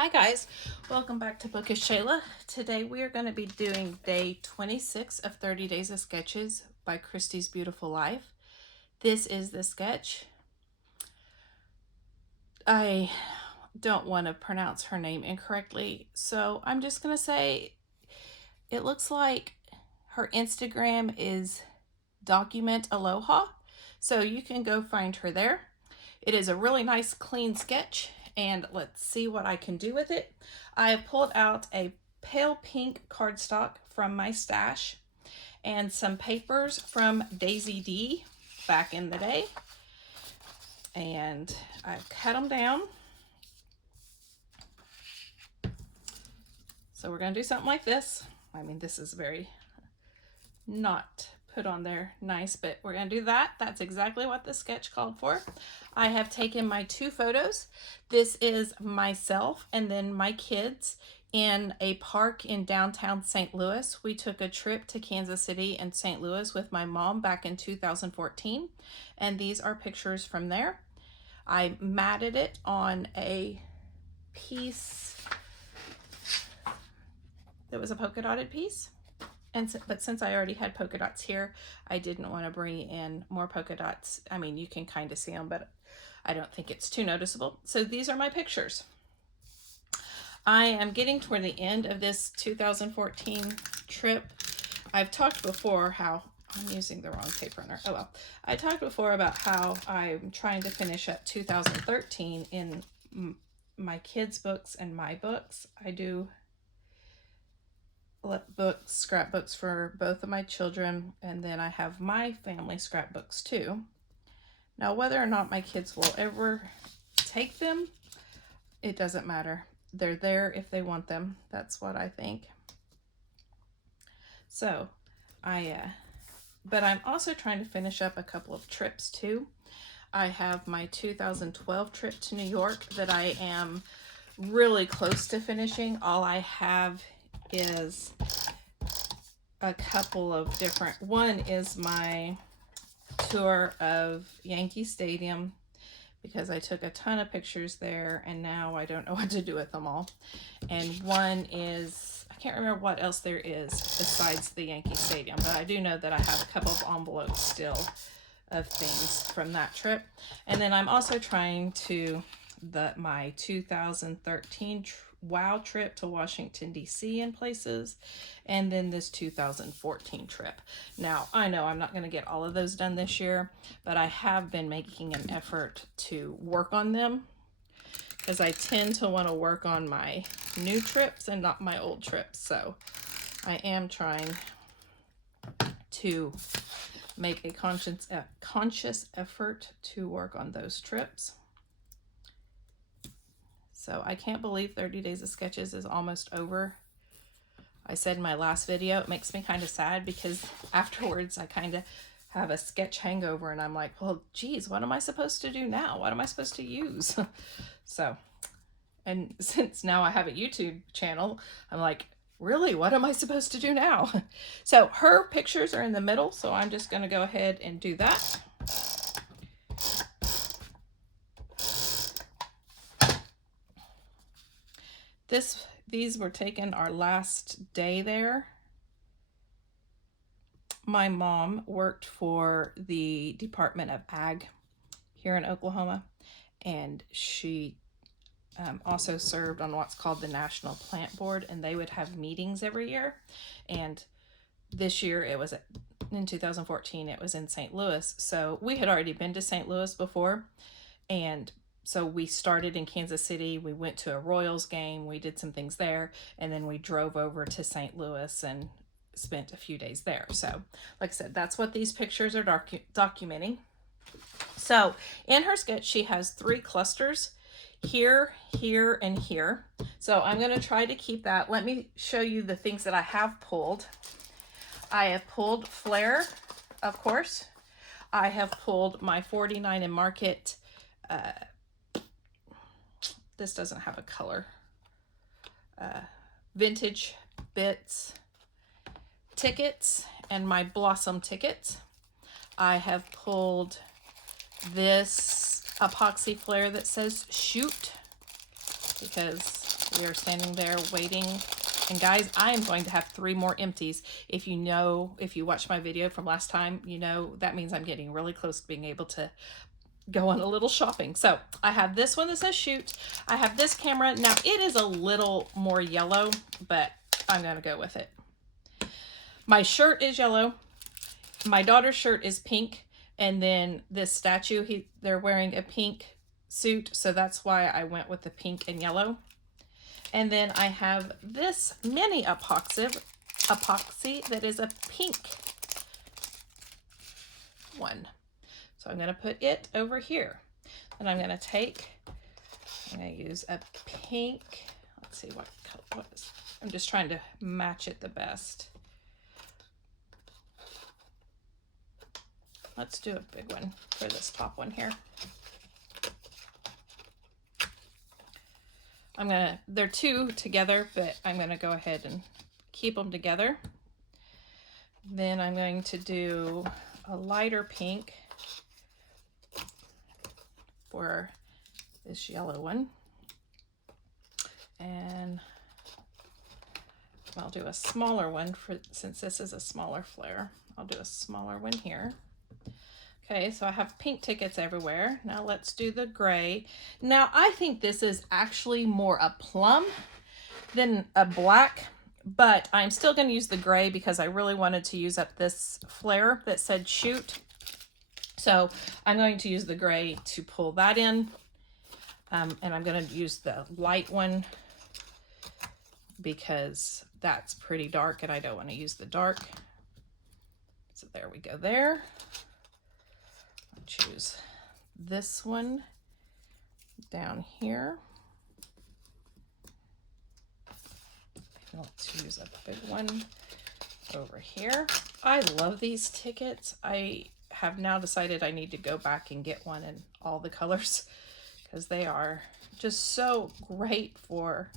Hi guys, welcome back to Bookish Shayla. Today we are going to be doing day 26 of 30 Days of Sketches by Christie's Beautiful Life. This is the sketch. I don't want to pronounce her name incorrectly, so I'm just going to say it looks like her Instagram is Document Aloha, so you can go find her there. It is a really nice clean sketch, and let's see what I can do with it. I have pulled out a pale pink cardstock from my stash and some papers from Daisy D back in the day, and I've cut them down. So we're going to do something like this. I mean, this is very not put on there nice, but we're going to do that. That's exactly what the sketch called for. I have taken my two photos. This is myself and then my kids in a park in downtown St. Louis. We took a trip to Kansas City and St. Louis with my mom back in 2014, and these are pictures from there. I matted it on a piece that was a polka dotted piece. But since I already had polka dots here, I didn't want to bring in more polka dots. I mean, you can kind of see them, but I don't think it's too noticeable. So these are my pictures. I am getting toward the end of this 2014 trip. I've talked before how I'm using the wrong paper runner. Oh well. I talked before about how I'm trying to finish up 2013 in my kids' books and my books. I do books, scrapbooks for both of my children, and then I have my family scrapbooks too. Now, whether or not my kids will ever take them, it doesn't matter. They're there if they want them. That's what I think. So, but I'm also trying to finish up a couple of trips too. I have my 2012 trip to New York that I am really close to finishing. All I have is a couple of different, one is my tour of Yankee Stadium, because I took a ton of pictures there and now I don't know what to do with them all. And one is, I can't remember what else there is besides the Yankee Stadium, but I do know that I have a couple of envelopes still of things from that trip. And then I'm also trying to, my 2013 WOW trip to Washington, D.C. and places, and then this 2014 trip. Now, I know I'm not going to get all of those done this year, but I have been making an effort to work on them because I tend to want to work on my new trips and not my old trips. So I am trying to make a conscious effort to work on those trips. So I can't believe 30 Days of Sketches is almost over. I said in my last video, it makes me kind of sad because afterwards I kind of have a sketch hangover and I'm like, well, geez, what am I supposed to do now? What am I supposed to use? So, and since now I have a YouTube channel, I'm like, really, what am I supposed to do now? So her pictures are in the middle, so I'm just going to go ahead and do that. These were taken our last day there. My mom worked for the Department of Ag here in Oklahoma, and she also served on what's called the National Plant Board, and they would have meetings every year. And this year it was in 2014, it was in St. Louis. So we had already been to St. Louis before, and so we started in Kansas City, we went to a Royals game, we did some things there, and then we drove over to St. Louis and spent a few days there. So, like I said, that's what these pictures are documenting. So, in her sketch, she has 3 clusters, here, here, and here. So, I'm going to try to keep that. Let me show you the things that I have pulled. I have pulled Flair, of course. I have pulled my 49 and Market, this doesn't have a color, Vintage Bits tickets, and my Blossom tickets. I have pulled this epoxy flare that says shoot, because We are standing there waiting. And guys, I am going to have 3 more empties. If you watched my video from last time, you know that means I'm getting really close to being able to go on a little shopping. So I have this one that says shoot. I have this camera. Now it is a little more yellow, but I'm going to go with it. My shirt is yellow. My daughter's shirt is pink. And then this statue, they're wearing a pink suit. So that's why I went with the pink and yellow. And then I have this mini epoxy that is a pink one. So I'm going to put it over here. And I'm going to use a pink. Let's see what color it is. I'm just trying to match it the best. Let's do a big one for this top one here. They're 2 together, but I'm going to go ahead and keep them together. Then I'm going to do a lighter pink for this yellow one. And I'll do a smaller one since this is a smaller flare. I'll do a smaller one here. Okay, so I have pink tickets everywhere. Now let's do the gray. Now I think this is actually more a plum than a black, but I'm still going to use the gray because I really wanted to use up this flare that said shoot. So I'm going to use the gray to pull that in. And I'm going to use the light one because that's pretty dark and I don't want to use the dark. So there we go there. Choose this one down here. Let's use a big one over here. I love these tickets. I have now decided I need to go back and get one in all the colors because they are just so great for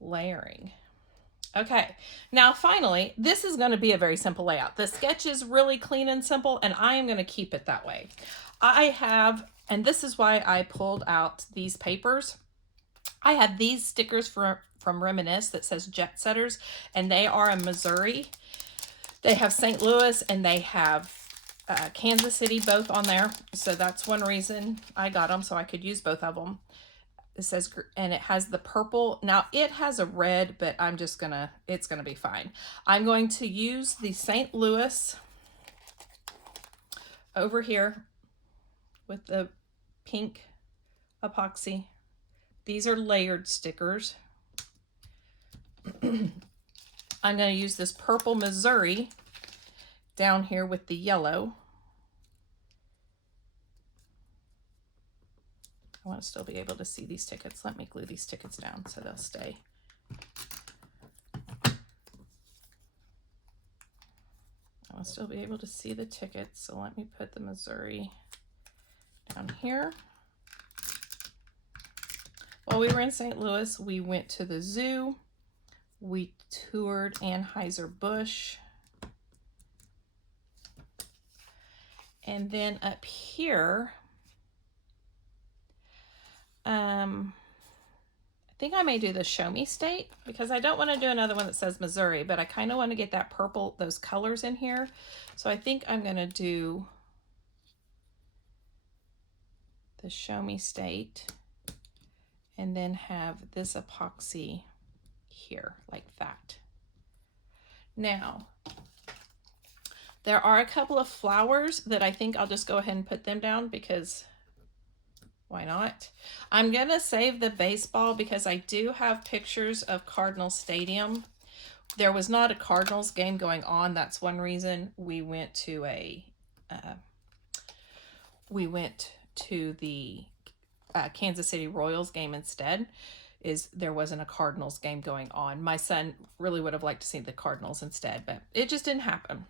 layering. Okay, now finally, this is going to be a very simple layout. The sketch is really clean and simple, and I am going to keep it that way. I have, and this is why I pulled out these papers. I have these stickers from Reminisce that says Jet Setters, and they are in Missouri. They have St. Louis, and they have Kansas City both on there. So that's one reason I got them, so I could use both of them. It says, and it has the purple. Now it has a red, but I'm just it's gonna be fine. I'm going to use the St. Louis over here with the pink epoxy. These are layered stickers. I'm gonna use this purple Missouri down here with the yellow. I want to still be able to see these tickets. Let me glue these tickets down so they'll stay. I want to still be able to see the tickets, so let me put the Missouri down here. While we were in St. Louis, we went to the zoo. We toured Anheuser-Busch. And then up here, I think I may do the Show Me State because I don't want to do another one that says Missouri, but I kind of want to get that purple, those colors in here. So I think I'm going to do the Show Me State and then have this epoxy here like that. Now, there are a couple of flowers that I think I'll just go ahead and put them down because why not? I'm going to save the baseball because I do have pictures of Cardinal Stadium. There was not a Cardinals game going on. That's one reason we went to the Kansas City Royals game instead. Is there wasn't a Cardinals game going on. My son really would have liked to see the Cardinals instead, but it just didn't happen.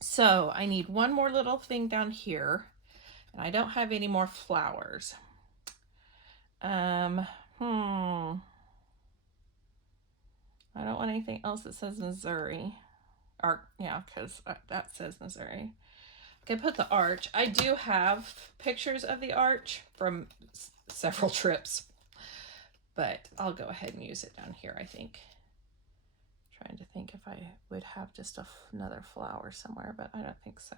So I need one more little thing down here. And I don't have any more flowers. I don't want anything else that says Missouri. Or, yeah, because that says Missouri. I can put the arch. I do have pictures of the arch from several trips. but I'll go ahead and use it down here, I think. Trying to think if I would have just another flower somewhere, but I don't think so.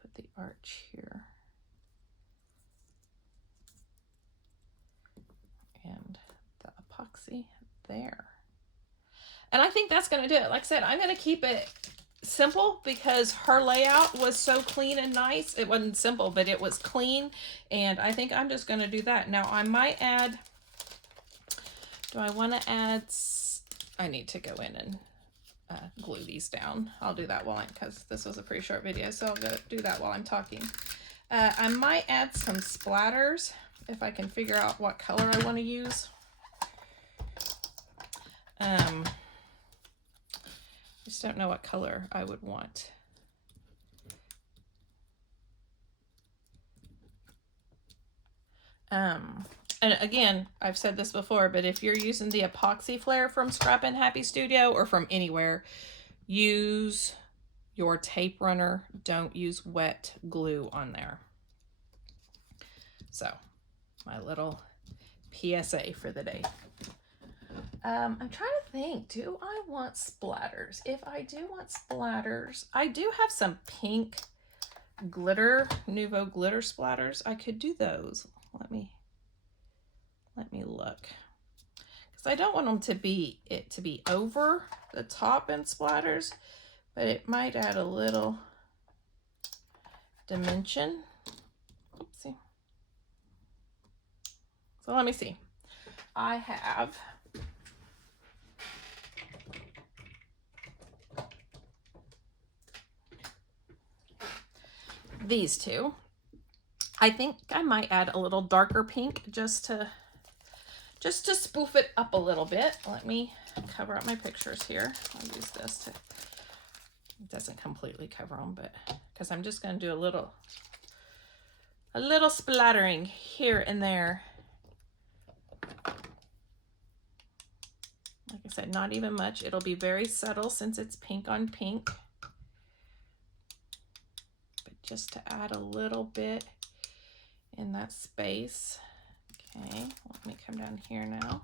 Put the arch here. And the epoxy there. And I think that's going to do it. Like I said, I'm going to keep it simple because her layout was so clean and nice. It wasn't simple, but it was clean. And I think I'm just going to do that. Now I might add, do I want to add, I need to go in and glue these down. I'll do that while because this was a pretty short video, so I'll go do that while I'm talking. I might add some splatters if I can figure out what color I want to use. I just don't know what color I would want. And again, I've said this before, but if you're using the epoxy flare from Scrappin' Happy Studio or from anywhere, use your tape runner. Don't use wet glue on there. So, my little PSA for the day. I'm trying to think, do I want splatters? If I do want splatters, I do have some pink glitter, Nouveau glitter splatters. I could do those. Let me look. Because I don't want them to be over the top in splatters, but it might add a little dimension. Oopsie. So let me see. I have these two. I think I might add a little darker pink just to spoof it up a little bit. Let me cover up my pictures here. I'll use this to, it doesn't completely cover them, but because I'm just going to do a little splattering here and there. Like I said, not even much. It'll be very subtle since it's pink on pink. But just to add a little bit in that space. Okay, let me come down here now.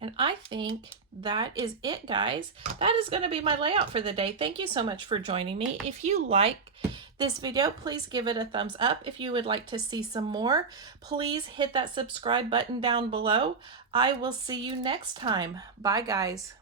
And I think that is it, guys. That is going to be my layout for the day. Thank you so much for joining me. If you like this video, please give it a thumbs up. If you would like to see some more, please hit that subscribe button down below. I will see you next time. Bye, guys.